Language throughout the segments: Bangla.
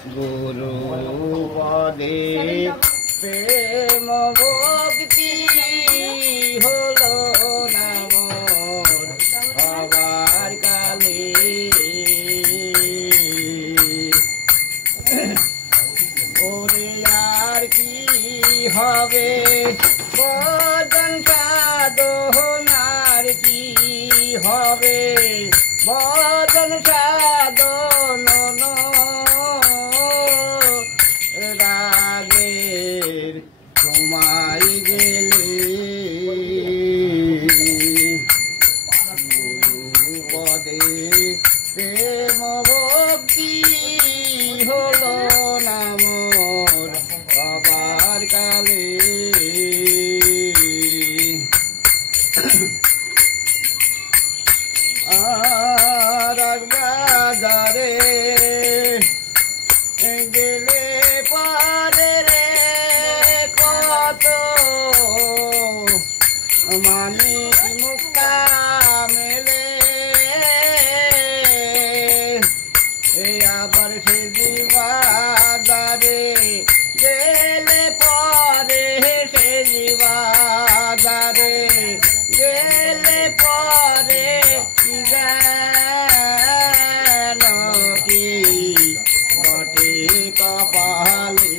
গুরু পদে প্রেম ভক্তি হলো না মোর হবার কালে। ওরে আর কি হবে বদন সাধনার কি হবে বদন সাধন রাগের সময় গেলে গুরু পদে প্রেম ভক্তি হলো না মোর হবার কালে। বাজারে গেলে পারে রে কত মানিক মুক্তা মেলে আবার সে বাজারে গেলে পরে সে বাজারে গেলে পরে বটে কপালে।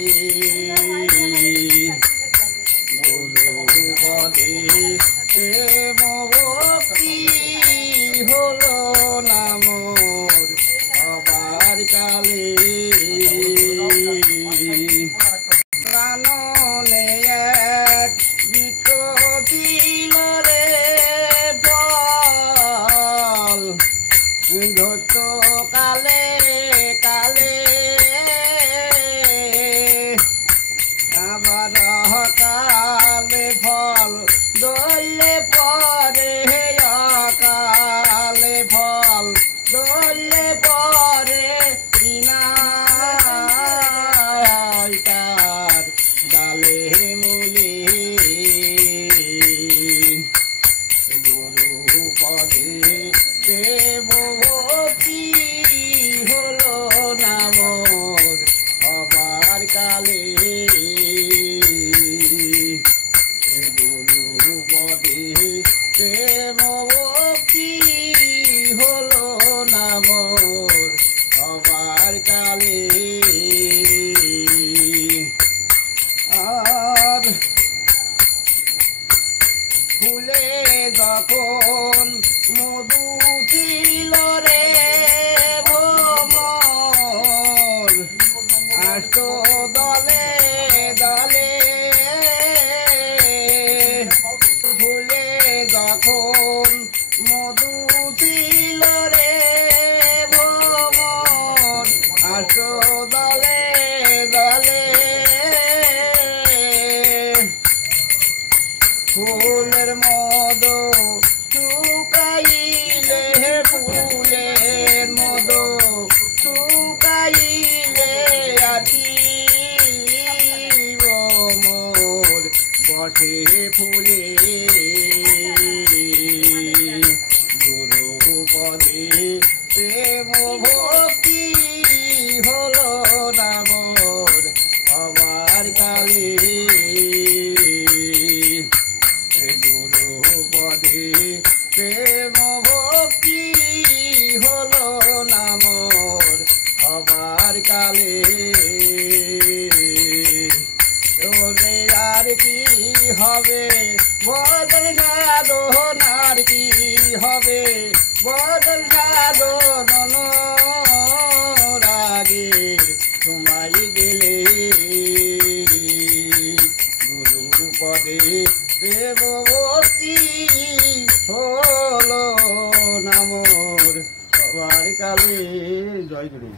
গুরু পদে প্রেম ভক্তি হলো না মোর হবার কালে। প্রাণনে এক গীত দিল রে বল ধরত কালে কালে আবার কালে ফল দলে পরে অকালে ফল দলে পরে তার ডালে মূলে। গুরু পদে প্রেম ভক্তি হলো না মোর হবার কালে। গুরু পদে প্রেম ভক্তি হলো না মোর হবার কালে। আর ফুলে যখন মধু ছিল রে ভ্রমর আষ্ট দলে দলে ফুলে যখন মধু ছিল রে ভ্রমর আষ্ট দলে দলে ফুলের মদ শুকাইলে ফুলের মদ শুকাইলে আতি মোর বসে ফুলে। গুরু পদে প্রেম ভক্তি হলো না মোর হবার কালে। গুরু পদে প্রেম ভক্তি হলো না মোর হবার কালে। ওরে আর কি হবে বদন সাধনার কি হবে বদন সাধন রাগে সময় গেলে। গুরু পদে প্রেম ভক্তি হলো না মোর সবার কালে। জয় গুরু।